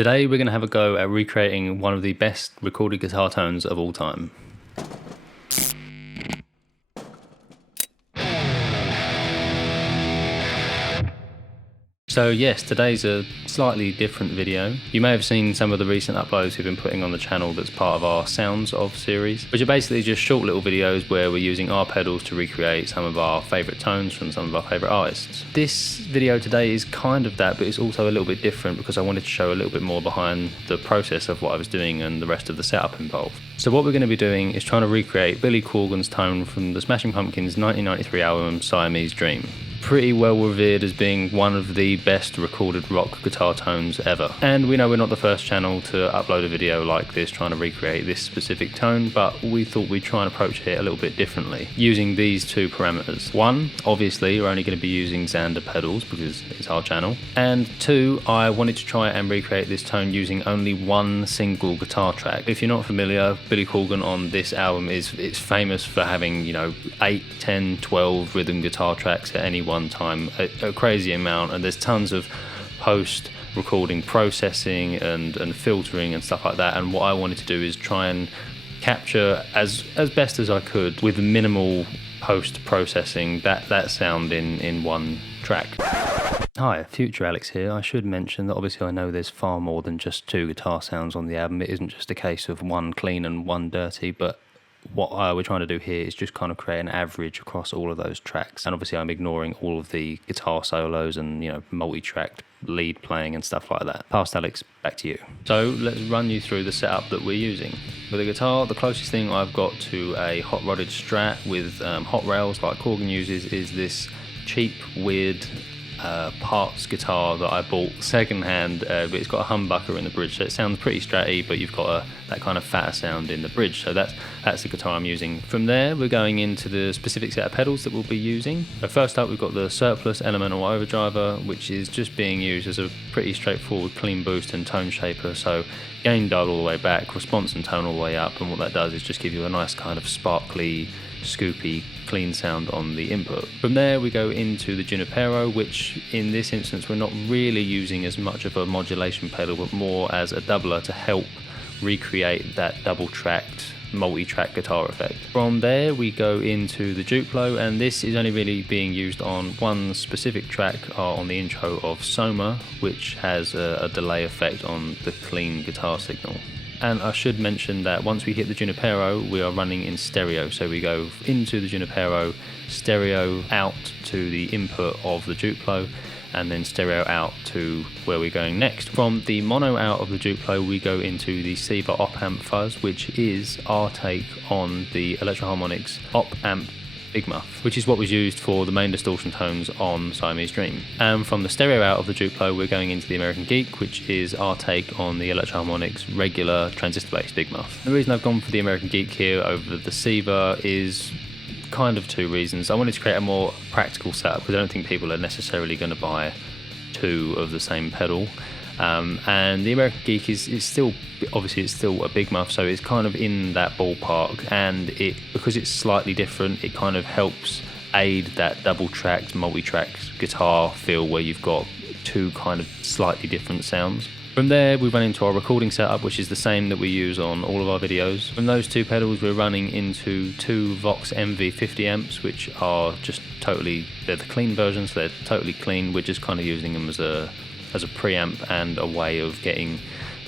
Today we're going to have a go at recreating one of the best recorded guitar tones of all time. So yes, today's a slightly different video. You may have seen some of the recent uploads we've been putting on the channel that's part of our Sounds Of series, which are basically just short little videos where we're using our pedals to recreate some of our favourite tones from some of our favourite artists. This video today is kind of that, but it's also a little bit different because I wanted to show a little bit more behind the process of what I was doing and the rest of the setup involved. So what we're going to be doing is trying to recreate Billy Corgan's tone from the Smashing Pumpkins' 1993 album Siamese Dream. Pretty well revered as being one of the best recorded rock guitar tones ever. And we know we're not the first channel to upload a video like this trying to recreate this specific tone, but we thought we'd try and approach it a little bit differently, using these two parameters. One, obviously we're only going to be using Xander pedals because it's our channel. And two, I wanted to try and recreate this tone using only one single guitar track. If you're not familiar, Billy Corgan on this album it's famous for having, 8, 10, 12 rhythm guitar tracks at any one time, a crazy amount, and there's tons of post recording processing and filtering and stuff like that. And what I wanted to do is try and capture as best as I could with minimal post processing that sound in one track. Hi, Future Alex here. I should mention that obviously I know there's far more than just two guitar sounds on the album. It isn't just a case of one clean and one dirty, but what we're trying to do here is just kind of create an average across all of those tracks. And obviously I'm ignoring all of the guitar solos and, multi-tracked lead playing and stuff like that. Past Alex, back to you. So let's run you through the setup that we're using. With a guitar, the closest thing I've got to a hot rodded Strat with hot rails like Corgan uses is this cheap, weird parts guitar that I bought secondhand, but it's got a humbucker in the bridge, so it sounds pretty stratty, but you've got that kind of fatter sound in the bridge. So that's the guitar I'm using. From there, we're going into the specific set of pedals that we'll be using. So first up, we've got the Surplus Elemental Overdriver, which is just being used as a pretty straightforward clean boost and tone shaper. So gain dial all the way back, response and tone all the way up, and what that does is just give you a nice kind of sparkly, scoopy, clean sound on the input. From there we go into the Junipero, which in this instance we're not really using as much of a modulation pedal but more as a doubler to help recreate that double-tracked multi-track guitar effect. From there we go into the Duplo, and this is only really being used on one specific track on the intro of Soma, which has a delay effect on the clean guitar signal. And I should mention that once we hit the Junipero, we are running in stereo. So we go into the Junipero, stereo out to the input of the Duplo, and then stereo out to where we're going next. From the mono out of the Duplo, we go into the Siva op amp fuzz, which is our take on the Electro-Harmonix op amp Big Muff, which is what was used for the main distortion tones on Siamese Dream. And from the stereo out of the Duplo, we're going into the American Geek, which is our take on the Electro-Harmonix regular transistor-based Big Muff. The reason I've gone for the American Geek here over the Siva is kind of two reasons. I wanted to create a more practical setup because I don't think people are necessarily going to buy two of the same pedal. And the American Geek is still, obviously it's still a Big Muff, so it's kind of in that ballpark, and because it's slightly different, it kind of helps aid that double-tracked, multi-tracked guitar feel where you've got two kind of slightly different sounds. From there we run into our recording setup, which is the same that we use on all of our videos. From those two pedals we're running into two Vox MV50 amps, which are just they're the clean versions, so they're totally clean. We're just kind of using them as a preamp and a way of getting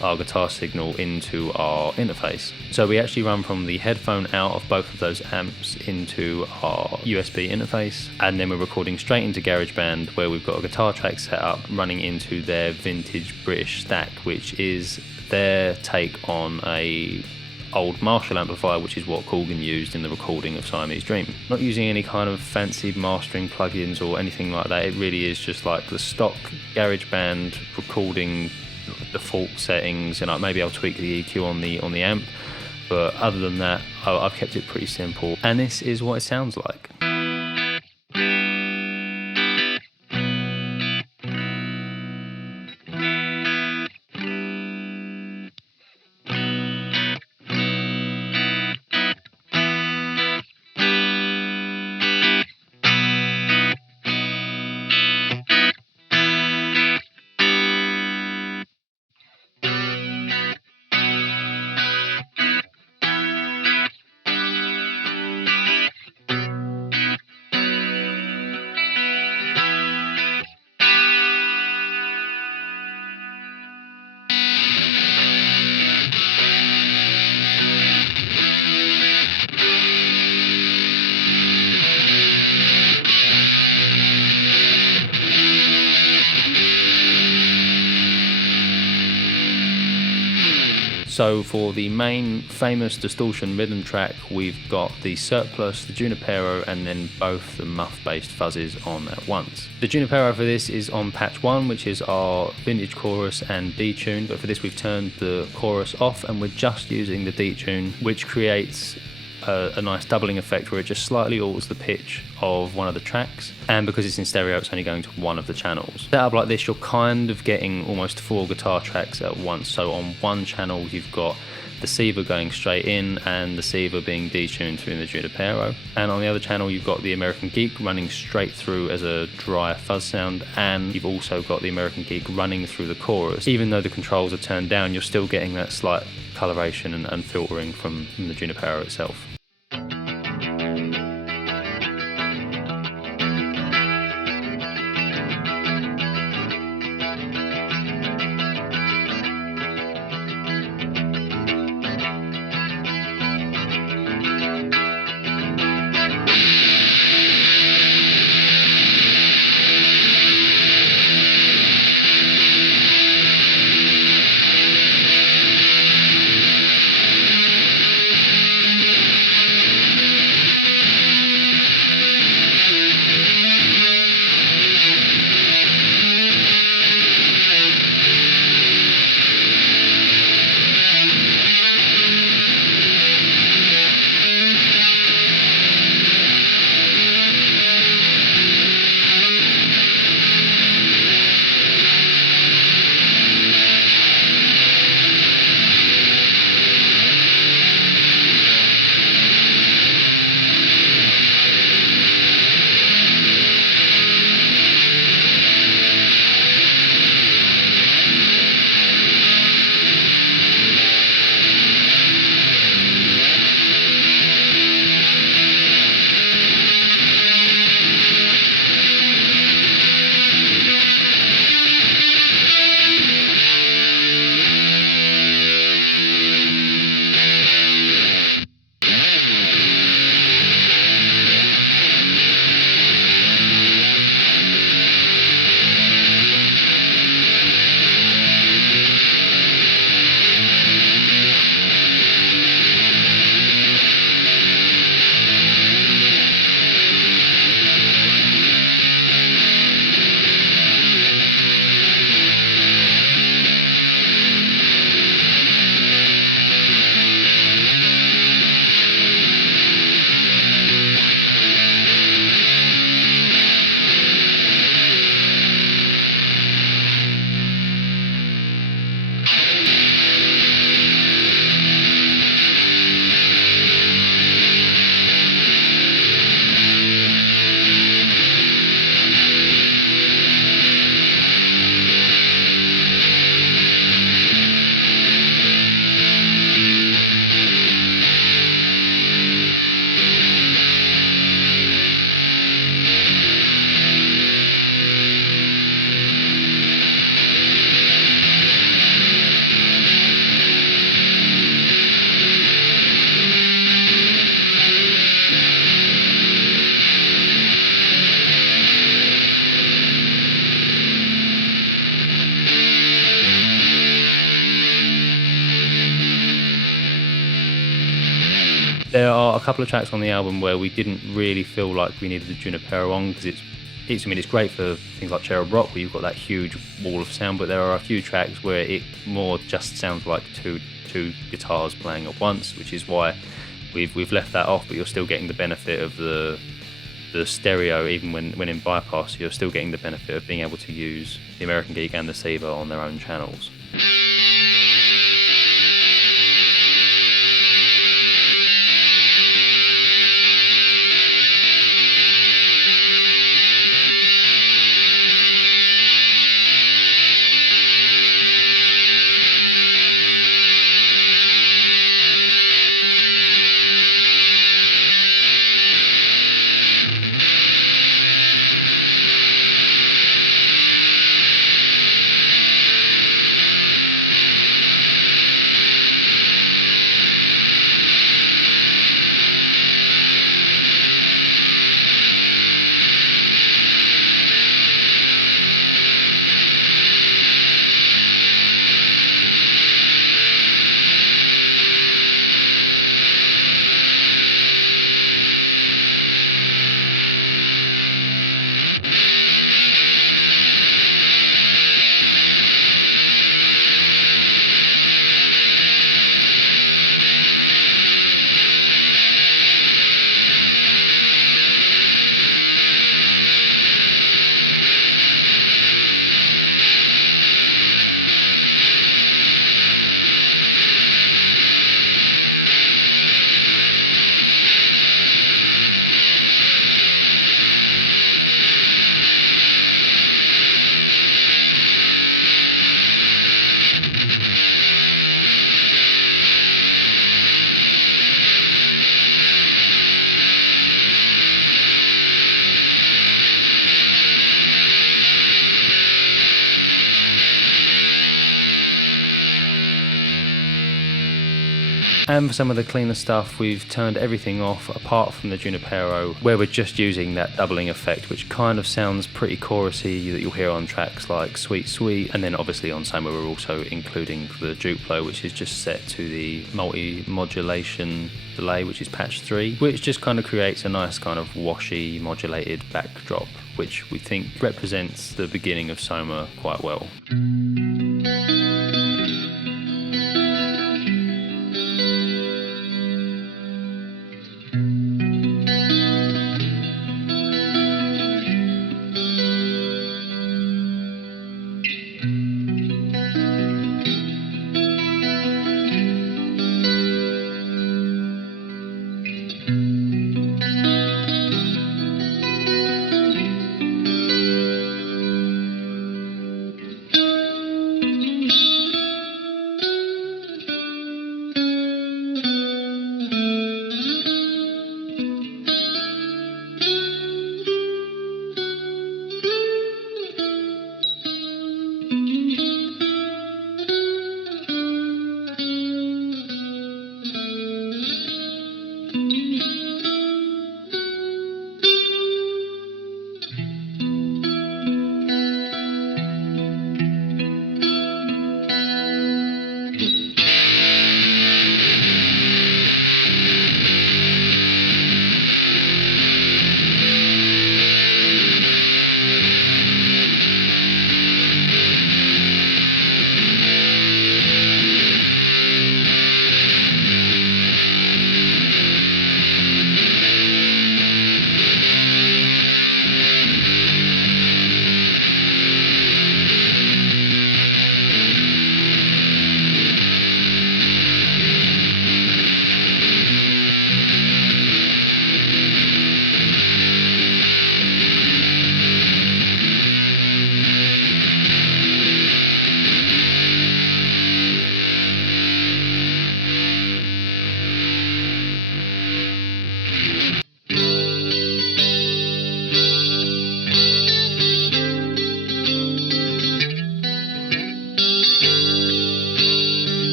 our guitar signal into our interface. So we actually run from the headphone out of both of those amps into our USB interface, and then we're recording straight into GarageBand, where we've got a guitar track set up running into their vintage British stack, which is their take on a old Marshall amplifier, which is what Corgan used in the recording of Siamese Dream. Not using any kind of fancy mastering plugins or anything like that. It really is just like the stock GarageBand recording default settings, and maybe I'll tweak the EQ on the amp, but other than that I've kept it pretty simple, and this is what it sounds like. So for the main famous distortion rhythm track, we've got the surplus, the Junipero, and then both the muff-based fuzzes on at once. The Junipero for this is on patch 1, which is our vintage chorus and detune, but for this we've turned the chorus off and we're just using the detune, which creates a nice doubling effect where it just slightly alters the pitch of one of the tracks, and because it's in stereo it's only going to one of the channels. Set up like this, you're kind of getting almost 4 guitar tracks at once. So on one channel you've got the Siva going straight in and the Siva being detuned through the Junipero, and on the other channel you've got the American Geek running straight through as a dry fuzz sound, and you've also got the American Geek running through the chorus. Even though the controls are turned down, you're still getting that slight coloration and filtering from the Junipero itself. There are a couple of tracks on the album where we didn't really feel like we needed the Junipero on, because it's great for things like Cherub Rock where you've got that huge wall of sound, but there are a few tracks where it more just sounds like two guitars playing at once, which is why we've left that off, but you're still getting the benefit of the stereo. Even when in bypass, you're still getting the benefit of being able to use the American Geek and the Siva on their own channels. And for some of the cleaner stuff, we've turned everything off apart from the Junipero, where we're just using that doubling effect, which kind of sounds pretty chorusy that you'll hear on tracks like Sweet Sweet. And then obviously on Soma we're also including the Duplo, which is just set to the multi-modulation delay, which is patch 3, which just kind of creates a nice kind of washy modulated backdrop, which we think represents the beginning of Soma quite well.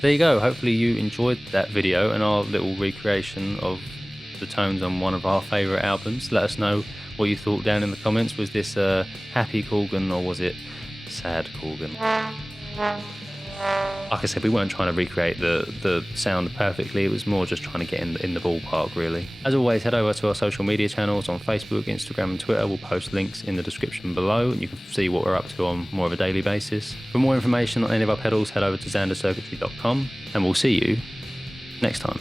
There you go, hopefully you enjoyed that video and our little recreation of the tones on one of our favourite albums. Let us know what you thought down in the comments. Was this a happy Corgan or was it sad Corgan? Like I said, we weren't trying to recreate the sound perfectly, it was more just trying to get in the ballpark really. As always, head over to our social media channels on Facebook, Instagram and Twitter. We'll post links in the description below and you can see what we're up to on more of a daily basis. For more information on any of our pedals, head over to xandercircuitry.com and we'll see you next time.